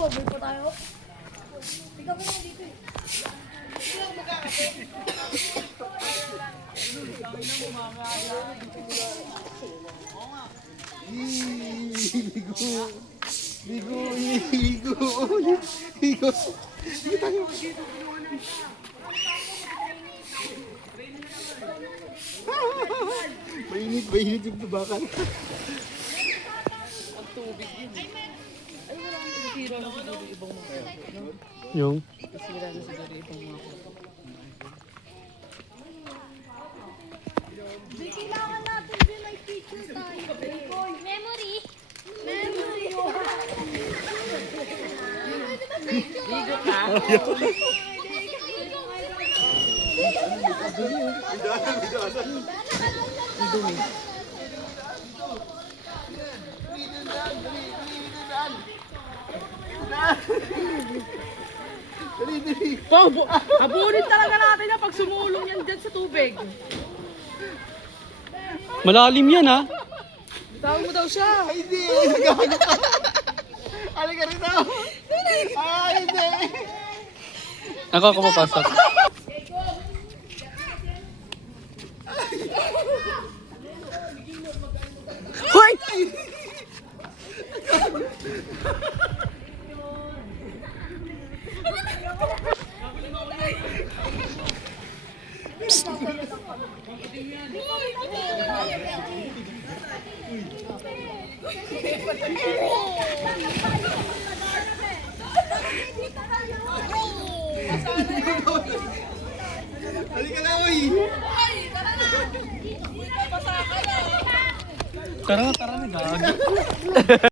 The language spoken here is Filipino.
Bumabay pa tayo. Ikaw mo na dito eh. Ligo. Mainit yung tubakan. Ang tubig yun. Ay, wala kang nasira na siguro yung ibang mga no? Yung? Nasira na siguro yung ibang mga Kailangan natin din may picture tayo. Memory. Memory. Ligo ka? Ang dumi. Habulin talaga natin yan pag sumulong yan dyan sa tubig. Malalim yan ha. Tawag mo daw siya. Ay, hindi. Nagkakago ka. Halika rin ako. Ay, hindi. Ako papasok. Hoy! Halika na, uy. Tara na, gag.